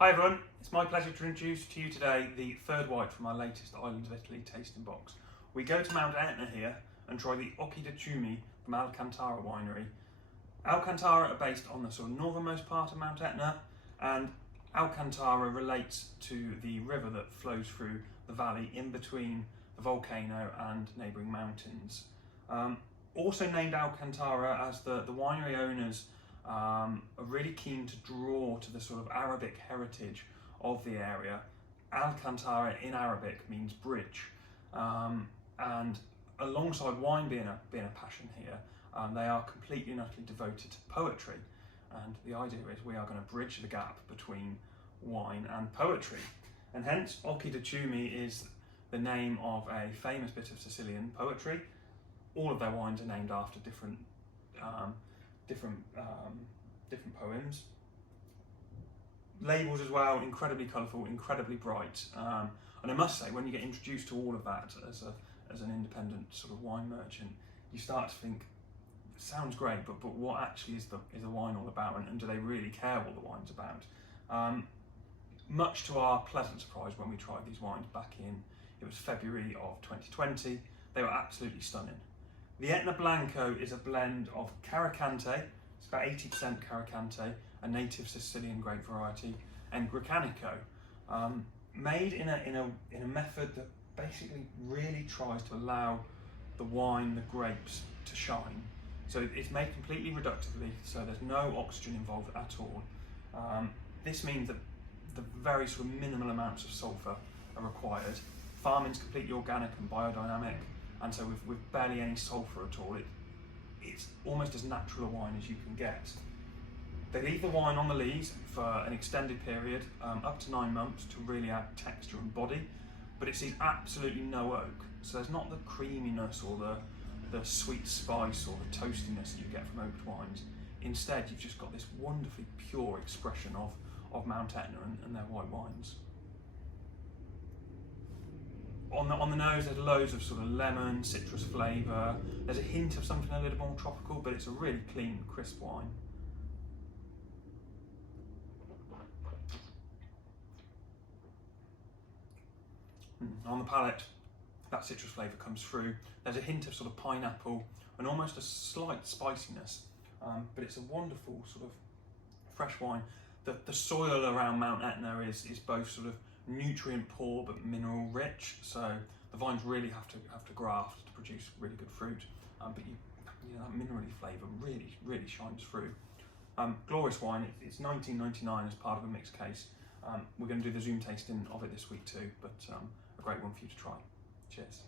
Hi everyone, it's my pleasure to introduce to you today the third white from our latest Islands of Italy tasting box. We go to Mount Etna here and try the Occhi di Ciumi from Cantara winery. Cantara are based on the sort of northernmost part of Mount Etna, and Cantara relates to the river that flows through the valley in between the volcano and neighbouring mountains. Also named Cantara as the winery owners are really keen to draw to the sort of Arabic heritage of the area. Cantara in Arabic means bridge, and alongside wine being a passion here, they are completely and utterly devoted to poetry. And the idea is we are going to bridge the gap between wine and poetry. And hence, Occhi di Ciumi is the name of a famous bit of Sicilian poetry. All of their wines are named after different poems. Labels as well, incredibly colourful, incredibly bright. And I must say, when you get introduced to all of that as an independent sort of wine merchant, you start to think, it sounds great, but what actually is the wine all about, and do they really care what the wine's about? Much to our pleasant surprise when we tried these wines back in, it was February of 2020, they were absolutely stunning. The Etna Bianco is a blend of Caricante, it's about 80% Caricante, a native Sicilian grape variety, and Gricanico, made in a method that basically really tries to allow the wine, the grapes, to shine. So it's made completely reductively, so there's no oxygen involved at all. This means that the very sort of minimal amounts of sulphur are required. Farming's completely organic and biodynamic, and so with barely any sulphur at all, it's almost as natural a wine as you can get. They leave the wine on the lees for an extended period, up to 9 months, to really add texture and body, but it sees absolutely no oak, so there's not the creaminess or the sweet spice or the toastiness that you get from oaked wines. Instead, you've just got this wonderfully pure expression of Mount Etna and their white wines. On the nose, there's loads of sort of lemon, citrus flavour. There's a hint of something a little more tropical, but it's a really clean, crisp wine. On the palate, that citrus flavour comes through. There's a hint of sort of pineapple and almost a slight spiciness, but it's a wonderful sort of fresh wine. The soil around Mount Etna is both sort of nutrient poor but mineral rich, so the vines really have to graft to produce really good fruit, but that minerally flavour really shines through. Glorious wine. It's $19.99 as part of a mixed case. We're going to do the Zoom tasting of it this week too, but a great one for you to try. Cheers.